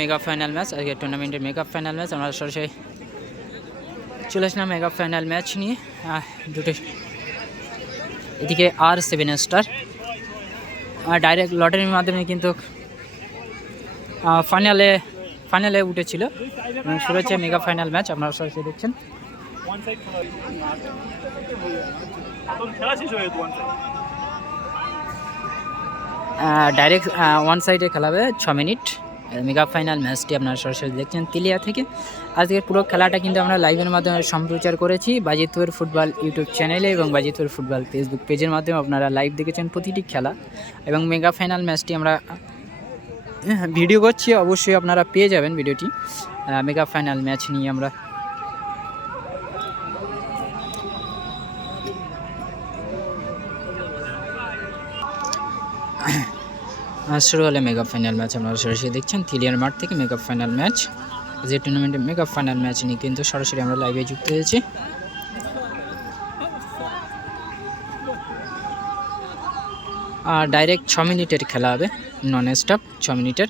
Mega final match আজকে টুর্নামেন্টের mega final match. আমরা সরাসরি চলে আসলাম মেগা ফাইনাল ম্যাচ নিয়ে। দুটো এদিকে আর সেভেন স্টার ডাইরেক্ট লটারির মাধ্যমে কিন্তু ফাইনালে ফাইনালে উঠেছিল। শুরু হচ্ছে মেগা ফাইনাল ম্যাচ, আপনারা সরাসরি দেখছেন। ডাইরেক্ট ওয়ান সাইডে খেলাবে ছ মিনিট। মেগা ফাইনাল ম্যাচটি আপনারা সরাসরি দেখছেন তিলিয়া থেকে। আজকের পুরো খেলাটা কিন্তু আমরা লাইভের মাধ্যমে সম্প্রচার করেছি। বাজিতপুর ফুটবল ইউটিউব চ্যানেলে এবং বাজিতপুর ফুটবল ফেসবুক পেজের মাধ্যমে আপনারা লাইভ দেখেছেন প্রতিটি খেলা। এবং মেগা ফাইনাল ম্যাচটি আমরা ভিডিও করছি, অবশ্যই আপনারা পেয়ে যাবেন ভিডিওটি মেগা ফাইনাল ম্যাচ নিয়ে আমরা আজ শুরু হলে মেগা ফাইনাল ম্যাচ আপনারা সরাসরি দেখছেন থিলিয়ার মাঠ থেকে মেগা ফাইনাল ম্যাচ যে টুর্নামেন্টে মেগা ফাইনাল ম্যাচ নিয়ে কিন্তু সরাসরি আমরা লাইভে যুক্ত হয়েছি। আর ডাইরেক্ট ছ মিনিটের খেলা হবে নন স্টপ ছ মিনিটের।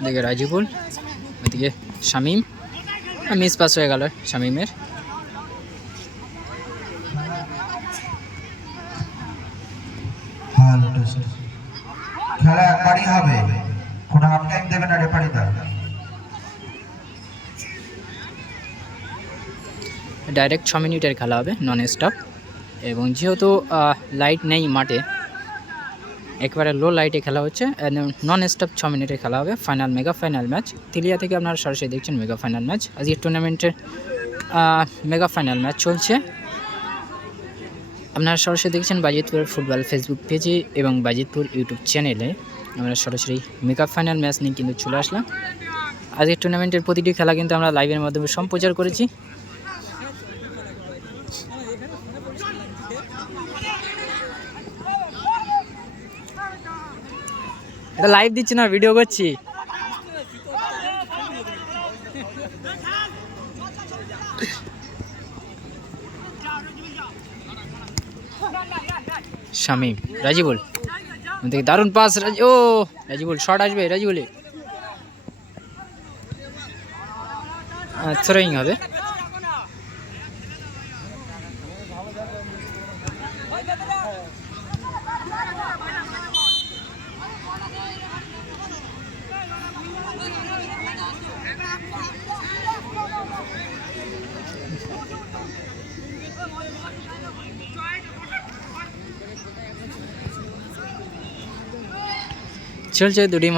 এদিকে রাজিবুল ওদিকে শামিম। মিস পাস হয়ে গেল শামিমের। খেলা একবারই হবে। কোনো হাফ টাইম দেবে না রেফারি ডাইরেক্ট ছ মিনিটের খেলা হবে নন স্টপ এবং যেহেতু লাইট নেই মাঠে, একবারে লো লাইটে খেলা হচ্ছে নন স্টপ ছ মিনিটে খেলা হবে final mega final match Tiliya থেকে আপনারা সরাসরি দেখছেন মেগা ফাইনাল ম্যাচ আজকে টুর্নামেন্টের মেগা ফাইনাল ম্যাচ চলছে। আপনারা সরাসরি দেখছেন বাজিতপুর ফুটবল ফেসবুক পেজে এবং বাজিতপুর ইউটিউব চ্যানেলে আমরা সরাসরি মেগা ফাইনাল ম্যাচ নিয়ে কিন্তু চলে আসলাম। আজকের টুর্নামেন্টের প্রতিটি খেলা কিন্তু আমরা লাইভের মাধ্যমে সম্প্রচার করেছি। এটা লাইভ দিচ্ছি না ভিডিও করছি। শামিম রাজিবুল। দেখি দারুণ পাস ও, রাজিবুল শট আসবে, রাজিবুলে। থ্রোয়িং হবে। চলছে দুটি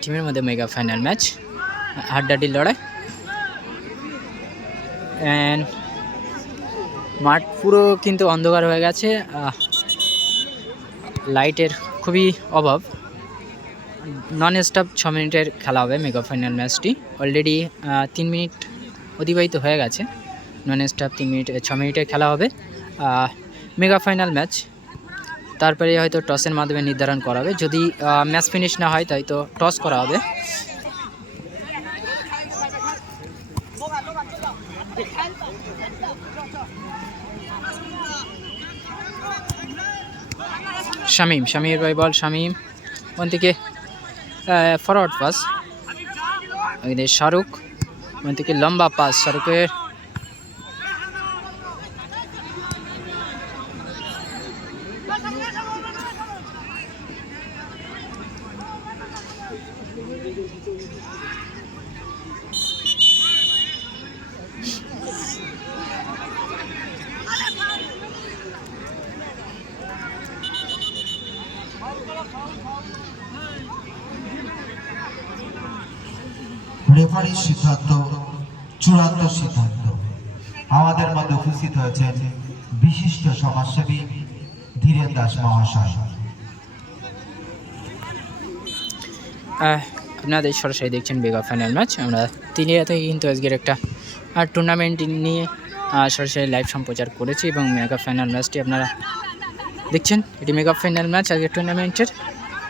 টিমের মধ্যে মেগা ফাইনাল ম্যাচ হাড্ডাডির লড়াই অ্যান্ড মাঠ পুরো কিন্তু অন্ধকার হয়ে গেছে লাইটের খুবই অভাব। নন স্টপ ছ মিনিটের খেলা হবে মেগা ফাইনাল ম্যাচটি অলরেডি তিন মিনিট অতিবাহিত হয়ে গেছে। নন স্টপ তিন মিনিট, ছ মিনিটের খেলা হবে মেগা ফাইনাল ম্যাচ তারপরে হয়তো টসের মাধ্যমে নির্ধারণ করা হবে। যদি ম্যাচ ফিনিশ না হয়, তাই তো টস করা হবে। শামিম, শামির ভাই বল, শামিম। ওখান থেকে ফরওয়ার্ড পাস শাহরুখ। ওখান থেকে লম্বা পাস শাহরুখের রেফারির সিদ্ধান্ত, চূড়ান্ত সিদ্ধান্ত। আমাদের মধ্যে উপস্থিত হয়েছেন বিশিষ্ট সমাজসেবী ধীরেন দাস মহাশয়। আপনাদের সরাসরি দেখছেন বেগা ফাইনাল ম্যাচ আমরা তিলিয়া থেকে কিন্তু আজকের একটা টুর্নামেন্ট নিয়ে সরাসরি লাইভ সম্প্রচার করেছি এবং মেগা ফাইনাল ম্যাচটি আপনারা দেখছেন। এটি মেগা ফাইনাল ম্যাচ আজকের টুর্নামেন্টের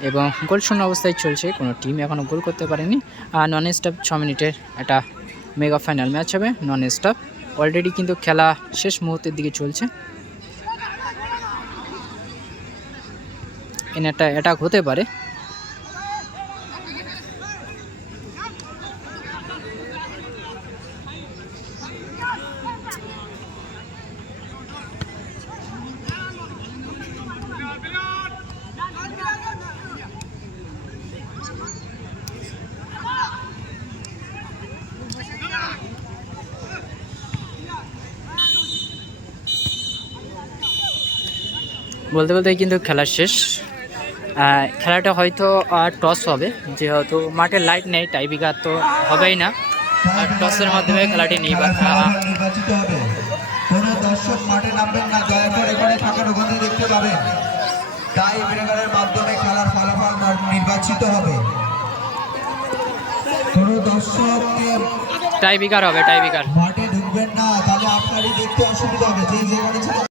এবং গোল শূন্য অবস্থায় চলছে। কোনো টিম এখনও গোল করতে পারেনি। আর নন স্টপ ছ মিনিটের একটা মেগা ফাইনাল ম্যাচ হবে নন স্টপ অলরেডি কিন্তু খেলা শেষ মুহূর্তের দিকে চলছে। এনে একটা অ্যাটাক হতে পারে। বলতে বলতে কিন্তু খেলা শেষ। খেলাটা হয়তো আর টস হবে, যেহেতু মাঠে লাইট নেই টাইবিকার তো হবেই না। আর টসের মাধ্যমে খেলাটি নির্বাচিত হবে। কোন দর্শক হবে কোন দর্শককে টাইবিকার হবে টাইবিকার মাঠে ঢুকবেন না, তাহলে আপনারই দেখতে অসুবিধা হবে। যে ছিল